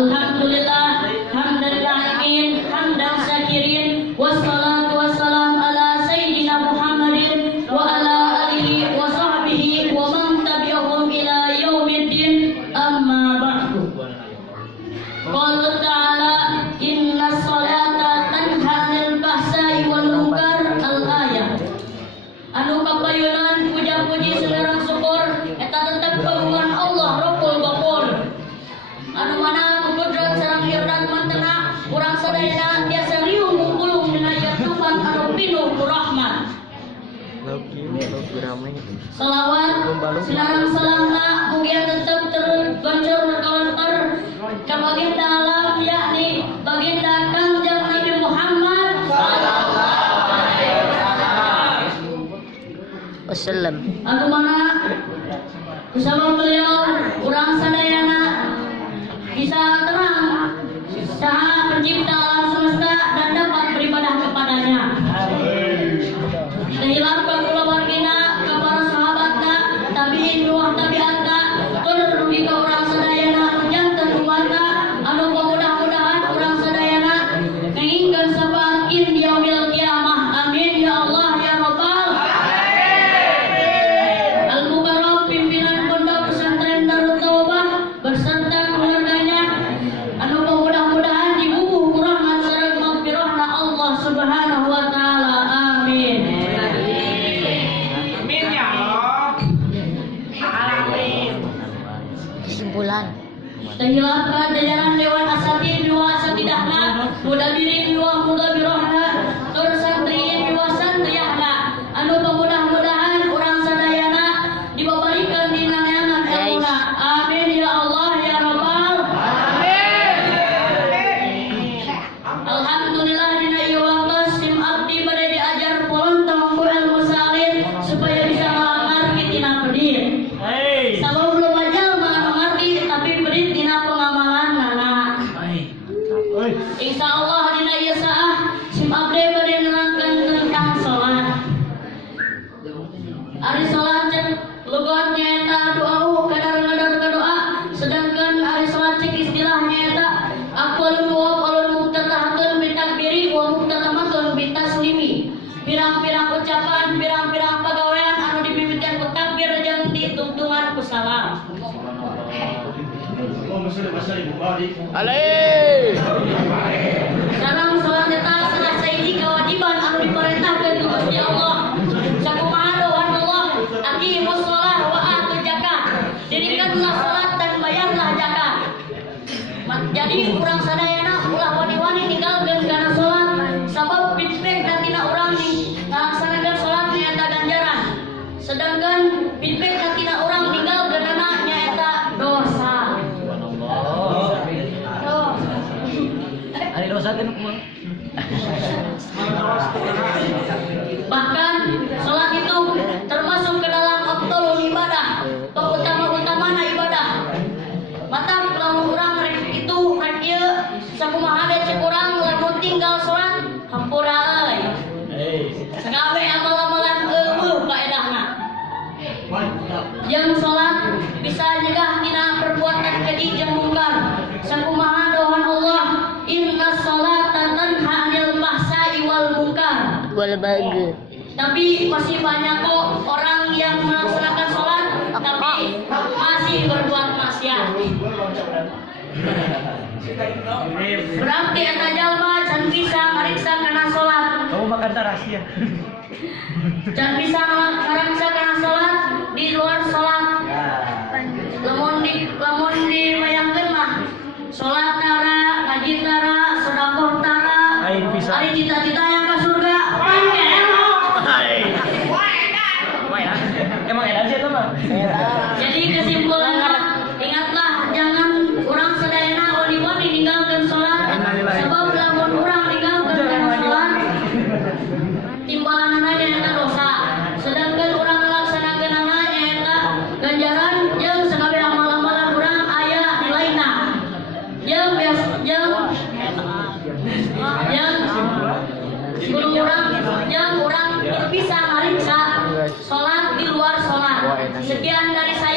Alhamdulillah hamdan na'imin hamdan syakirin wassalatu wassalam ala sayyidina Muhammadin wa ala alihi wa sahbihi wa man tabi'ahum ila yaumiddin amma ba'du. Qala ta'ala inna sholata tanha 'anil fahsya'i wal munkar al-ayah. Anu kapayunan puja-puji selerang syukur eta tetep kagungan Allah Rabbul Ghafur. Anu mana kudrat sareng hirdat mantena urang sadayana tiasa riung mungkulung dina ya Tuhan anu pinuh rahmat. Salawat sinareng salamna mugia tetep tergonjor kalentar ka baginda alam yakni baginda Kangjeng Nabi Muhammad sallallahu alaihi wasallam. Anu mana kusabab beliau urang sadayana bisa terang saha pencipta alam semesta dan dapat beribadah kepadanya. Sehilang kula wargina ka para sahabatna tabi'in nuh tabi'atna tur rugi ka urang sadayana anu janten umatna anu mudah-mudahan urang sadayana ngaingkeun sapaatkeun di yaumil kiamah. Amin ya Allah ya rabbal alamin. Al-Mukarram pimpinan Pondok Pesantren Darut Taubah beserta keluarganya anu mudah-mudahan dibubuh rahmat sareng maghfirahna Allah Subhanahu wa taala. Amin. Amin ya Allah. Alamin. Kesimpulan. Tahilapkan jajaran Dewan Asatid dua asatidahna mudabirin dua mudabirahna tur santriin dua santriyahna anu mudah-mudahan urang sadayana dibabarikeun dina neangan ilmuna. Amin ya Allah ya rabbal alamin. Alhamdulillah dina ieu waktos sim abdi bade diajar polontong ku ilmu salin supaya bisa ngalamar kitina pedit. Sabab belum aja anu ngarti tapi pedit dina pengamalan nana. Insya Allah dina ieu saah sim abdi bade nerangkeun tentang salat. Ari salat cek lugot nyaeta doa kadar-kadar ka doa, sedangkan ari salat cek istilah nyaeta aqwalun wa qalun muftatahatun bitakbiri wa muftatamatun bitaslimi. Pirang-pirang ucapan, pirang-pirang pagawean anu dipimikeun ku takbir jeung ditungtungan ku salam. Sareng salat eta salah sahiji kewajiban anu diparentahkeun ku Gusti Allah. Sakumaha doan Allah, aqimus shalah wa atuz zakat. Dirikanlah salat dan bayarlah zakat. Jadi urang sadayana ulah wani-wani ninggalkeun kana salat sabab feedback dan tina urang ngalaksanakeun salat nyaeta ganjaran. Sedangkan feedback dan tina urang ninggalkeunana nyaeta dosa. Ada dosa kan kumaha? Bahkan salat itu termasuk ke dalam afdhalul ibadah, keutama-utamana ibadah. Mata lamun urang rek itu rek ieu sakumaha de cek urang lamun tinggal salat hampura euy. Sagawe amal-amalan eueuh faedahna. Jeung salat bisa nyegah tina perbuatan keji jeung mungkar. Sakumaha doan Allah, inna sholata tanha 'anil fahsya'i wal munkar. Wal bagi. Tapi masih banyak kok orang yang melaksanakan sholat tapi masih berbuat maksiat. Berarti eta jalma can bisa ngariksa kana sholat. Kamu makan rahasia. Can bisa ngariksa kana sholat di luar sholat. Lamun dimayangkeun mah sholat tara, ngaji tara, sedekah tara. Ari cita-cita yang ke surga. Emang edan sih itu mah. Jadi kesimpulannya ingatlah jangan urang sadayana wani-wani ninggalkeun salat sebab lamun urang ninggalkeun kana salat timbalanana nyaeta dosa. Sedangkan urang ngalaksanakeunana nyaeta ganjaran jeung sagawe amal-amalan urang aya nilaina. Jeung urang bisa ngariksa salat di luar salat. Sekian dari saya.